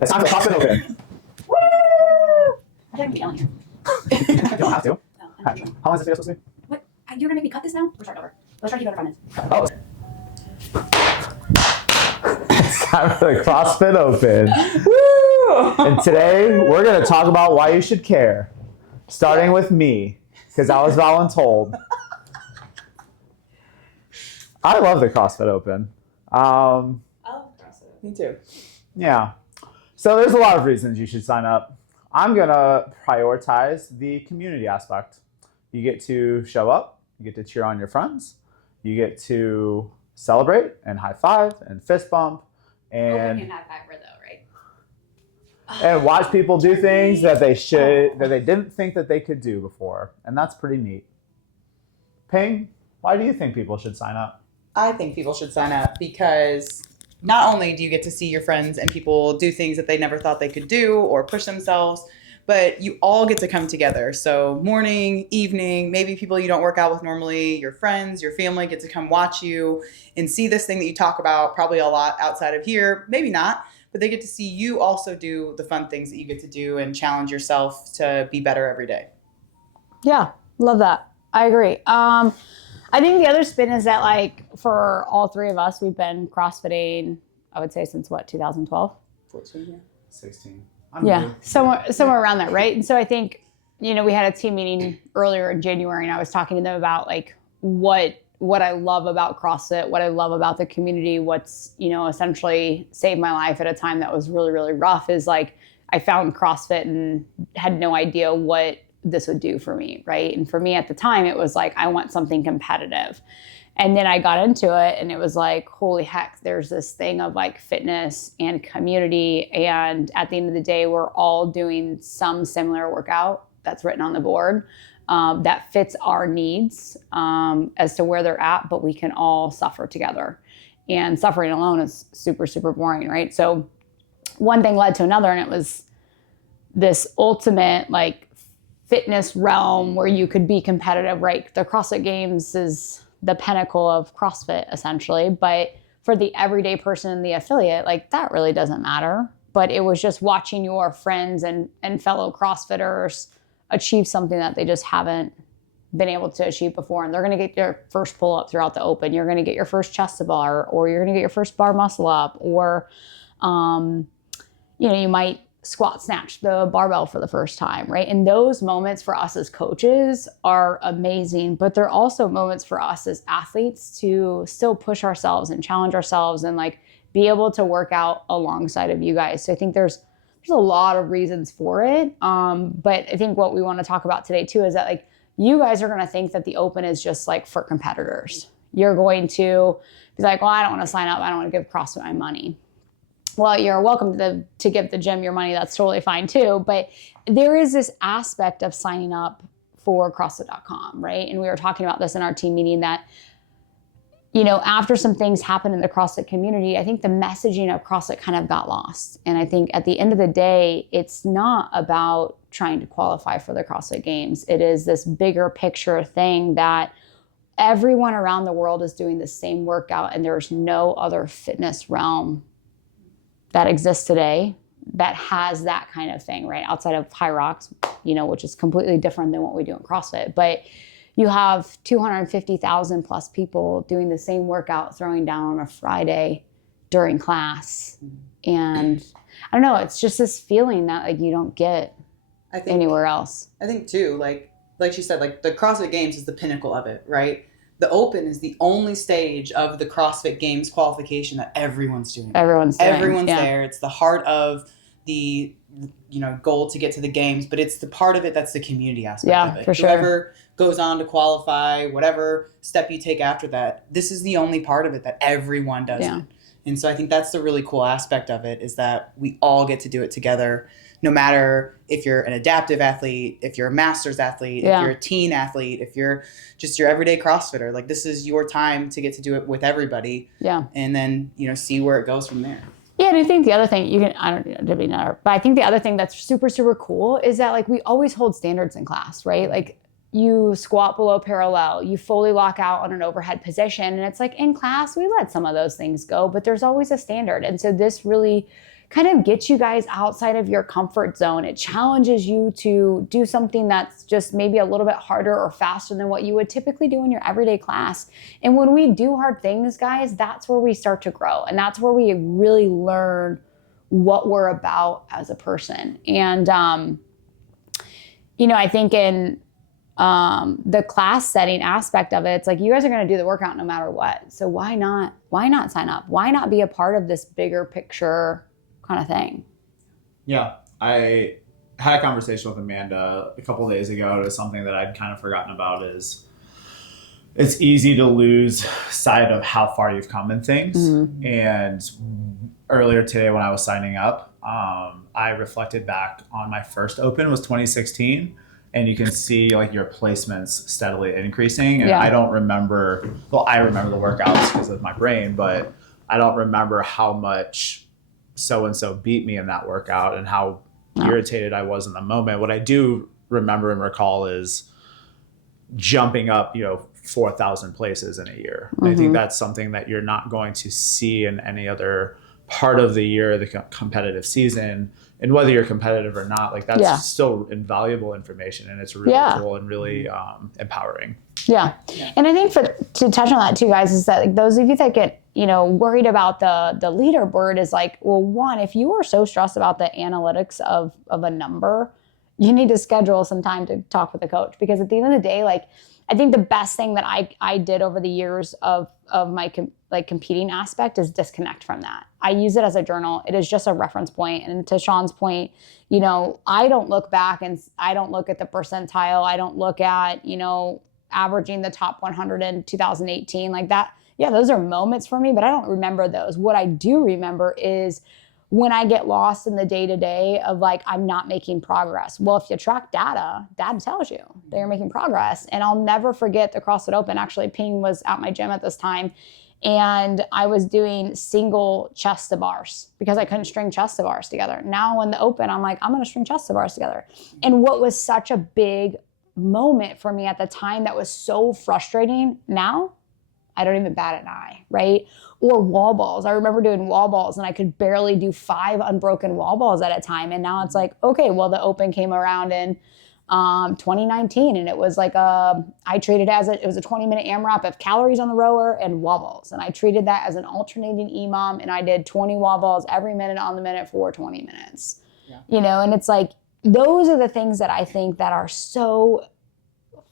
It's time for CrossFit Open. Woo! I think I'm yelling here. You don't have to. No, Right. How long is this video supposed to be? What? You're gonna make me cut this now? We're starting over. Let's try to keep it under 5 Oh. It's time for the CrossFit Open. Woo! And today we're going to talk about why you should care. Starting with me, because I was voluntold. I love the CrossFit Open. I love CrossFit. Me too. Yeah. So there's a lot of reasons you should sign up. I'm going to prioritize the community aspect. You get to show up, you get to cheer on your friends, you get to celebrate and high five and fist bump and high five though, right? and watch people do things that they didn't think that they could do before. And that's pretty neat. Ping, why do you think people should sign up? I think people should sign up because not only do you get to see your friends and people do things that they never thought they could do or push themselves, but you all get to come together. So morning, evening, maybe people you don't work out with normally, your friends, your family get to come watch you and see this thing that you talk about probably a lot outside of here, maybe not, but they get to see you also do the fun things that you get to do and challenge yourself to be better every day. Yeah, love that. I agree. I think the other spin is that, like, for all three of us, we've been CrossFitting, I would say, since what, 2012? 14, yeah. 16. Yeah, somewhere around that, right? And so I think, we had a team meeting earlier in January, and I was talking to them about, like, what I love about CrossFit, what I love about the community, what's, essentially saved my life at a time that was really, really rough is, like, I found CrossFit and had no idea what this would do for me, right? And for me at the time, it was like, I want something competitive. And then I got into it and it was like, holy heck, there's this thing of like fitness and community. And at the end of the day, we're all doing some similar workout that's written on the board that fits our needs as to where they're at, but we can all suffer together. And suffering alone is super, super boring, right? So one thing led to another, and it was this ultimate like fitness realm where you could be competitive, right? The CrossFit Games is the pinnacle of CrossFit essentially, but for the everyday person in the affiliate, like that really doesn't matter. But it was just watching your friends and fellow CrossFitters achieve something that they just haven't been able to achieve before. And they're going to get their first pull up throughout the open. You're going to get your first chest to bar, or you're going to get your first bar muscle up, or, you might squat snatch the barbell for the first time, right? And those moments for us as coaches are amazing, but they're also moments for us as athletes to still push ourselves and challenge ourselves and like be able to work out alongside of you guys. So I think there's a lot of reasons for it. But I think what we want to talk about today too is that like you guys are going to think that the open is just like for competitors. You're going to be like, well, I don't want to sign up. I don't want to give CrossFit my money. Well, you're welcome to give the gym your money. That's totally fine too. But there is this aspect of signing up for CrossFit.com, right? And we were talking about this in our team meeting that, after some things happened in the CrossFit community, I think the messaging of CrossFit kind of got lost. And I think at the end of the day, it's not about trying to qualify for the CrossFit Games. It is this bigger picture thing that everyone around the world is doing the same workout, and there's no other fitness realm that exists today that has that kind of thing, right? Outside of High Rocks, which is completely different than what we do in CrossFit. But you have 250,000 plus people doing the same workout, throwing down on a Friday during class. And I don't know, it's just this feeling that like you don't get anywhere else. I think too, like she said, like the CrossFit Games is the pinnacle of it, right? The Open is the only stage of the CrossFit Games qualification that everyone's doing. Everyone's there. It's the heart of the goal to get to the games, but it's the part of it that's the community aspect of it. For sure. Whoever goes on to qualify, whatever step you take after that, this is the only part of it that everyone does it. And so I think that's the really cool aspect of it, is that we all get to do it together, no matter if you're an adaptive athlete, if you're a master's athlete, if you're a teen athlete, if you're just your everyday CrossFitter. Like, this is your time to get to do it with everybody. Yeah. And then, see where it goes from there. Yeah, and I think the other thing but I think the other thing that's super, super cool is that like we always hold standards in class, right? Like you squat below parallel, you fully lock out on an overhead position. And it's like in class, we let some of those things go, but there's always a standard. And so this really kind of gets you guys outside of your comfort zone. It challenges you to do something that's just maybe a little bit harder or faster than what you would typically do in your everyday class. And when we do hard things, guys, that's where we start to grow. And that's where we really learn what we're about as a person. And, I think in the class setting aspect of it, it's like you guys are going to do the workout no matter what. So why not sign up? Why not be a part of this bigger picture kind of thing? Yeah, I had a conversation with Amanda a couple of days ago. It was something that I'd kind of forgotten about. Is it's easy to lose sight of how far you've come in things. Mm-hmm. And earlier today when I was signing up, I reflected back on my first open was 2016. And you can see like your placements steadily increasing. And I don't remember, I remember the workouts because of my brain, but I don't remember how much so-and-so beat me in that workout and how irritated I was in the moment. What I do remember and recall is jumping up, 4,000 places in a year. Mm-hmm. I think that's something that you're not going to see in any other part of the year, the competitive season. And whether you're competitive or not, like that's still invaluable information, and it's really cool and really empowering. Yeah. And I think to touch on that too, guys, is that like those of you that get, worried about the leaderboard is like, well, one, if you are so stressed about the analytics of a number, you need to schedule some time to talk with a coach, because at the end of the day, like, I think the best thing that I did over the years of my competing aspect is disconnect from that. I use it as a journal. It is just a reference point. And to Sean's point, I don't look back and I don't look at the percentile. I don't look at, averaging the top 100 in 2018 like that. Yeah, those are moments for me, but I don't remember those. What I do remember is when I get lost in the day-to-day of like, I'm not making progress. Well, if you track data tells you that you're making progress. And I'll never forget the CrossFit Open. Actually, Ping was at my gym at this time, and I was doing single chest to bars because I couldn't string chest to bars together. Now in the Open, I'm like, I'm going to string chest to bars together. And what was such a big moment for me at the time that was so frustrating, now I don't even bat an eye, right? Or wall balls. I remember doing wall balls and I could barely do 5 unbroken wall balls at a time. And now it's like, okay, well, the Open came around in 2019, and it was like I treated it as it was a 20-minute AMRAP of calories on the rower and wall balls. And I treated that as an alternating EMOM, and I did 20 wall balls every minute on the minute for 20 minutes. Yeah. And it's like, those are the things that I think that are so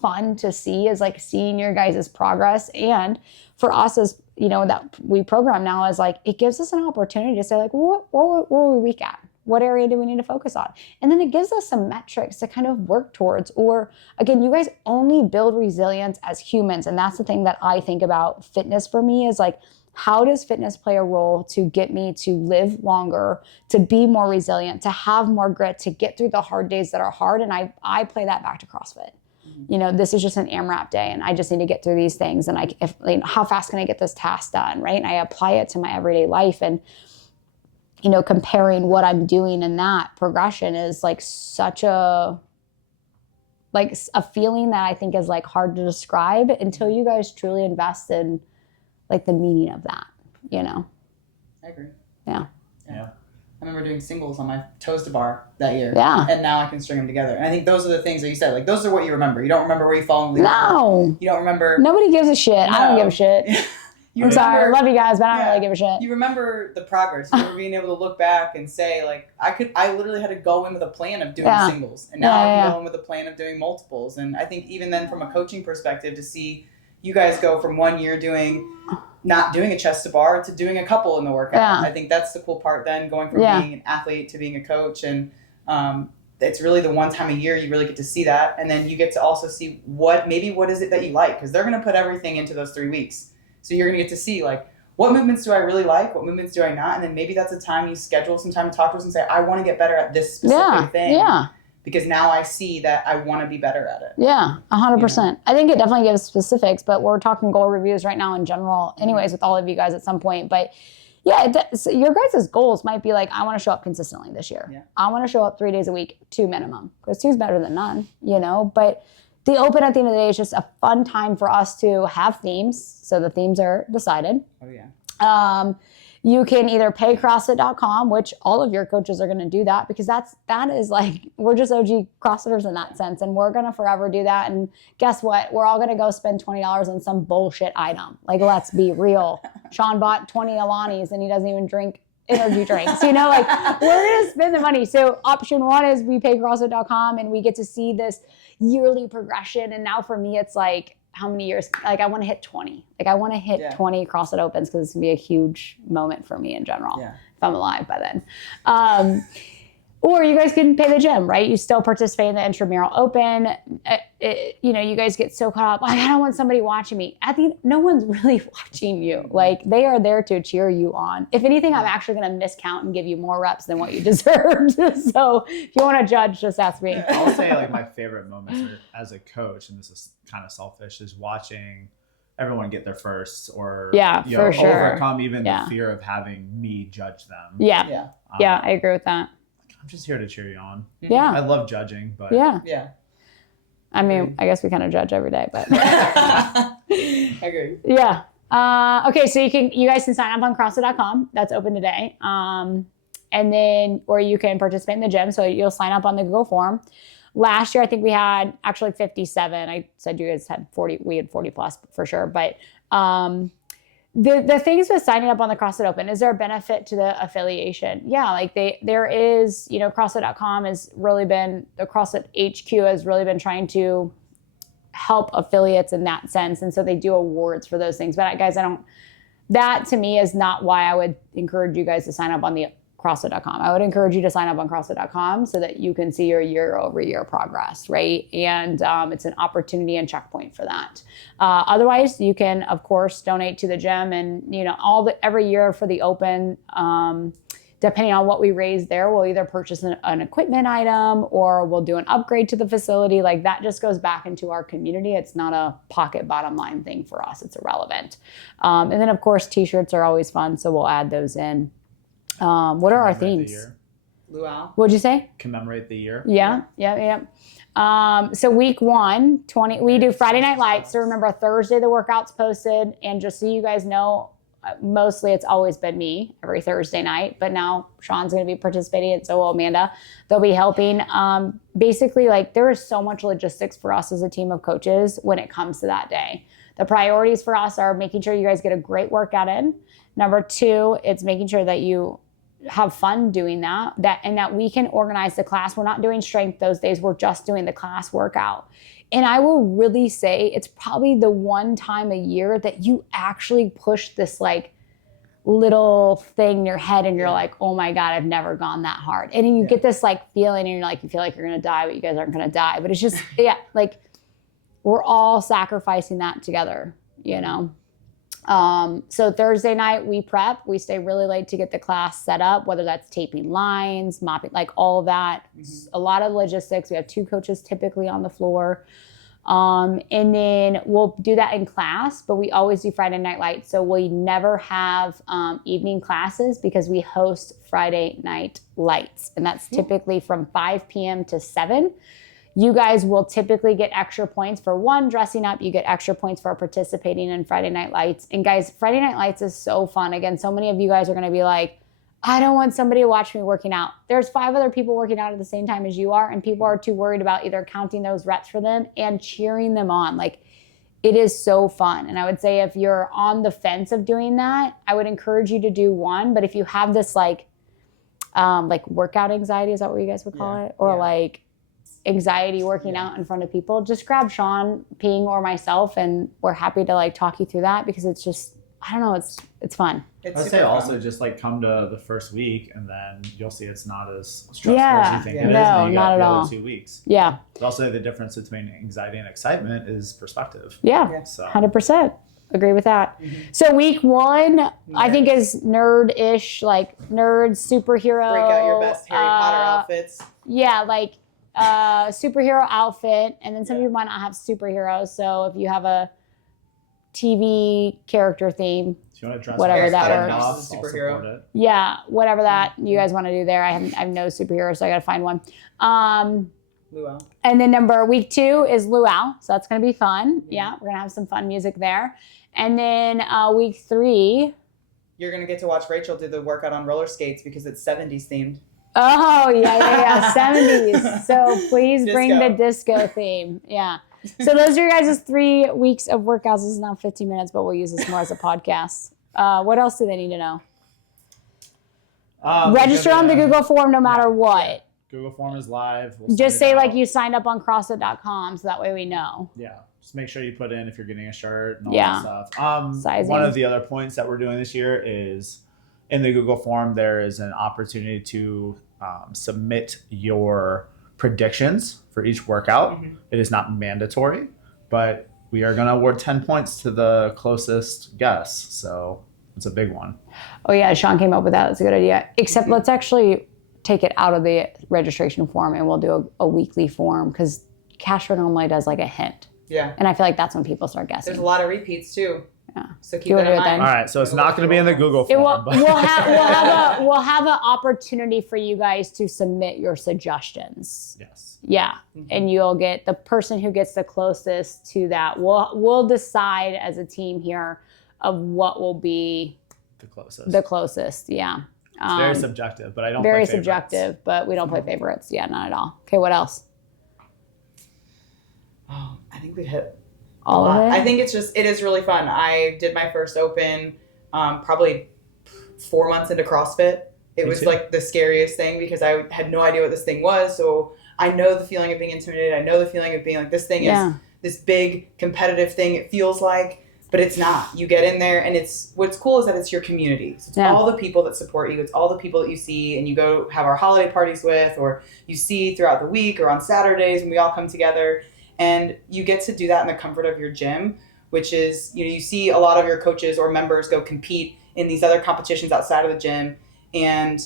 fun to see, is like seeing your guys' progress. And for us as, that we program now, is like, it gives us an opportunity to say like, where were we weak at? What area do we need to focus on? And then it gives us some metrics to kind of work towards. Or again, you guys only build resilience as humans. And that's the thing that I think about fitness for me, is like, how does fitness play a role to get me to live longer, to be more resilient, to have more grit, to get through the hard days that are hard? And I play that back to CrossFit. This is just an AMRAP day, and I just need to get through these things. And how fast can I get this task done, right? And I apply it to my everyday life. And, comparing what I'm doing in that progression is like such a feeling that I think is like hard to describe until you guys truly invest in like the meaning of that, I agree. Yeah. I remember doing singles on my toes to bar that year. Yeah. And now I can string them together. And I think those are the things that you said. Like, those are what you remember. You don't remember where you fall in the league. No. You don't remember. Nobody gives a shit. No. I don't give a shit. I'm sorry. I love you guys, but I don't really give a shit. You remember the progress. You remember being able to look back and say, like, I literally had to go in with a plan of doing singles. And now I can go in with a plan of doing multiples. And I think even then, from a coaching perspective, to see you guys go from 1 year not doing a chest to bar to doing a couple in the workout. Yeah. I think that's the cool part then, going from being an athlete to being a coach. And it's really the one time a year you really get to see that. And then you get to also see what is it that you like, because they're going to put everything into those 3 weeks. So you're going to get to see like, what movements do I really like? What movements do I not? And then maybe that's a time you schedule some time to talk to us and say, I want to get better at this specific thing. Yeah. Because now I see that I want to be better at it. Yeah, 100%. I think it definitely gives specifics, but we're talking goal reviews right now in general anyways with all of you guys at some point. But yeah, so your guys' goals might be like, I want to show up consistently this year. Yeah. I want to show up 3 days a week, 2 minimum, because 2 is better than none, But the open at the end of the day is just a fun time for us to have themes. So the themes are decided. Oh yeah. You can either pay CrossFit.com, which all of your coaches are going to do that because that is like, we're just OG CrossFitters in that sense. And we're going to forever do that. And guess what? We're all going to go spend $20 on some bullshit item. Like, let's be real. Sean bought 20 Alanis and he doesn't even drink energy drinks, you know, like we're going to spend the money. So option one is we pay CrossFit.com and we get to see this yearly progression. And now for me, it's like, how many years? Like I want to hit 20. Like I want to hit 20 CrossFit Opens because it's going to be a huge moment for me in general if I'm alive by then. Or you guys can pay the gym, right? You still participate in the intramural open. You know, you guys get so caught up. Like, I don't want somebody watching me. No one's really watching you. Like they are there to cheer you on. If anything, I'm actually going to miscount and give you more reps than what you deserved. So if you want to judge, just ask me. I'll say like my favorite moments as a coach, and this is kind of selfish, is watching everyone get their firsts or for sure. overcome even the fear of having me judge them. Yeah, I agree with that. I'm just here to cheer you on. Yeah. I love judging, but yeah. I mean, I guess we kind of judge every day, but I agree. Yeah. Okay, so you guys can sign up on CrossFit.com. That's open today. And then, or you can participate in the gym. So you'll sign up on the Google form. Last year, I think we had actually 57. I said you guys had 40. We had 40 plus for sure. But the things with signing up on the CrossFit Open, is there a benefit to the affiliation? Yeah, like there is, you know, CrossFit.com has really been, the CrossFit HQ has really been trying to help affiliates in that sense. And so they do awards for those things. But guys, that to me is not why I would encourage you guys to sign up on the CrossFit.com. I would encourage you to sign up on CrossFit.com so that you can see your year-over-year progress, right? And it's an opportunity and checkpoint for that. Otherwise, you can, of course, donate to the gym, and you know, every year for the Open, depending on what we raise there, we'll either purchase an equipment item or we'll do an upgrade to the facility. Like that just goes back into our community. It's not a pocket bottom line thing for us. It's irrelevant. And then, of course, t-shirts are always fun, so we'll add those in. What are our themes? Luau. What'd you say? Commemorate the year. Yeah. So week 1, we do Friday Night Lights. So remember, Thursday the workout's posted. And just so you guys know, mostly it's always been me every Thursday night. But now Sean's going to be participating, and so will Amanda. They'll be helping. Basically, like there is so much logistics for us as a team of coaches when it comes to that day. The priorities for us are making sure you guys get a great workout in. Number 2, it's making sure that you have fun doing that and that we can organize the class. We're not doing strength those days. We're just doing the class workout. And I will really say it's probably the one time a year that you actually push this like little thing in your head and you're like, oh my God, I've never gone that hard. And then you get this like feeling and you're like, you feel like you're going to die, but you guys aren't going to die. But it's just, like we're all sacrificing that together, you know? So Thursday night we prep, we stay really late to get the class set up, whether that's taping lines, mopping, like all of that, a lot of logistics. We have 2 coaches typically on the floor. And then we'll do that in class, but we always do Friday Night Lights. So we never have, evening classes because we host Friday Night Lights, and that's typically from 5 p.m. to 7. You guys will typically get extra points for dressing up. You get extra points for participating in Friday Night Lights. And guys, Friday Night Lights is so fun. Again, so many of you guys are going to be like, I don't want somebody to watch me working out. There's 5 other people working out at the same time as you are, and people are too worried about either counting those reps for them and cheering them on. Like, it is so fun. And I would say if you're on the fence of doing that, I would encourage you to do one. But if you have this like workout anxiety, is that what you guys would call it? Or like anxiety working out in front of people, just grab Sean, Ping, or myself, and we're happy to like talk you through that because it's just, I don't know, it's fun. I'd say also just like come to the first week and then you'll see it's not as stressful as you think it is. No, and you not got at the all. other 2 weeks. Yeah. But also the difference between anxiety and excitement is perspective. Yeah. So 100%. Agree with that. So week 1, I think is nerd-ish, like nerd superhero. Break out your best Harry Potter outfits. Yeah, like superhero outfit, and then some people might not have superheroes. So if you have a TV character theme, if you want to dress whatever up that as works. I'll Superhero. support it. yeah, whatever that you guys want to do there. I have no superhero, so I got to find one. Luau. And then week 2 is luau. So that's going to be fun. Yeah. We're going to have some fun music there. And then week 3. You're going to get to watch Rachel do the workout on roller skates because it's 70s themed. Oh, yeah. 70s. So please bring Disco. the disco theme. Yeah. So those are your guys' 3 weeks of workouts. This is now 15 minutes, but we'll use this more as a podcast. What else do they need to know? Register on the Google form no matter what. Google form is live. We'll Just send say it like out. you signed up on CrossFit.com so that way we know. Yeah. Just make sure you put in if you're getting a shirt and all Yeah. that stuff. Sizing. One of the other points that we're doing this year is in the Google form, there is an opportunity to submit your predictions for each workout. Mm-hmm. It is not mandatory, but we are going to award 10 points to the closest guess. So it's a big one. Oh yeah, Sean came up with that. That's a good idea. Except let's actually take it out of the registration form and we'll do a weekly form because Cashflow normally does like a hint. Yeah. And I feel like that's when people start guessing. There's a lot of repeats too. Yeah. So keep You that wanna in do it mind. then? All right. So it's not going to be in the Google It form. will, but we'll have an opportunity for you guys to submit your suggestions. yes. Yeah. And you'll get the person who gets the closest to that. We'll decide as a team here of what will be The closest. the closest. Yeah. It's very subjective, but I don't Very play favorites. subjective, but we don't play favorites. Yeah, not at all. Okay, what else? Oh, I think we hit All of it? I think it is really fun. I did my first open probably 4 months into CrossFit. It Me was too. like the scariest thing because I had no idea what this thing was. So I know the feeling of being intimidated. I know the feeling of being like, this thing is this big competitive thing. It feels like, but it's not. You get in there and what's cool is that it's your community. So it's all the people that support you. It's all the people that you see and you go have our holiday parties with, or you see throughout the week or on Saturdays when we all come together. And you get to do that in the comfort of your gym, which is, you see a lot of your coaches or members go compete in these other competitions outside of the gym. And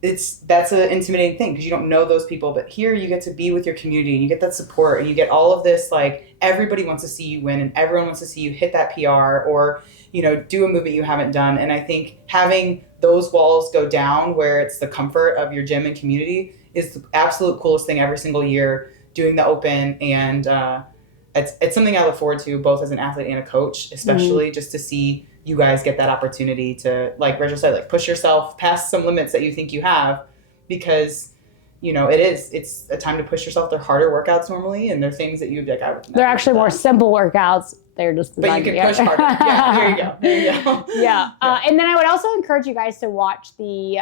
that's an intimidating thing because you don't know those people. But here you get to be with your community and you get that support and you get all of this, like everybody wants to see you win and everyone wants to see you hit that PR or, do a movement you haven't done. And I think having those walls go down where it's the comfort of your gym and community is the absolute coolest thing every single year. Doing the open, and it's something I look forward to both as an athlete and a coach, especially just to see you guys get that opportunity to, like Rachel said, like push yourself past some limits that you think you have, because it's a time to push yourself. They're harder workouts normally, and they're things that you'd be like, I would never They're actually do more that. simple workouts. They're just But you can push harder. Yeah, there you go. There you go. Yeah. And then I would also encourage you guys to watch the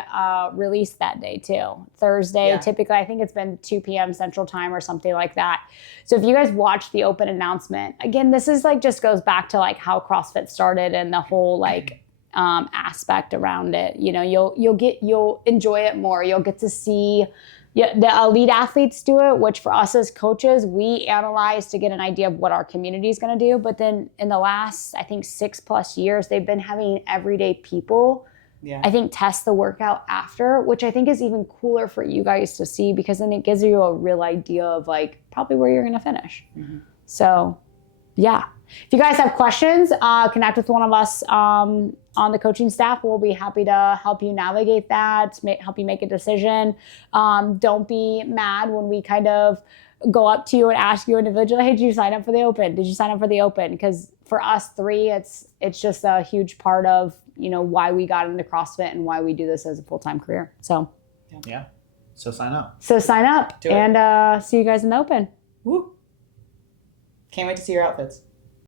release that day too. Thursday, Yeah. typically, I think it's been 2 p.m. Central Time or something like that. So if you guys watch the open announcement, again, this is like just goes back to like how CrossFit started and the whole like aspect around it. You'll enjoy it more. You'll get to see the elite athletes do it, which for us as coaches, we analyze to get an idea of what our community is going to do. But then in the last, I think 6+ years, they've been having everyday people, I think, test the workout after, which I think is even cooler for you guys to see because then it gives you a real idea of like probably where you're going to finish. So yeah. If you guys have questions, connect with one of us on the coaching staff. We'll be happy to help you navigate that, help you make a decision. Don't be mad when we kind of go up to you and ask you individually, hey, did you sign up for the open? Did you sign up for the open? Because for us 3, it's just a huge part of, why we got into CrossFit and why we do this as a full-time career. So Yeah. So sign up. sign up Do it. and see you guys in the open. Woo. Can't wait to see your outfits.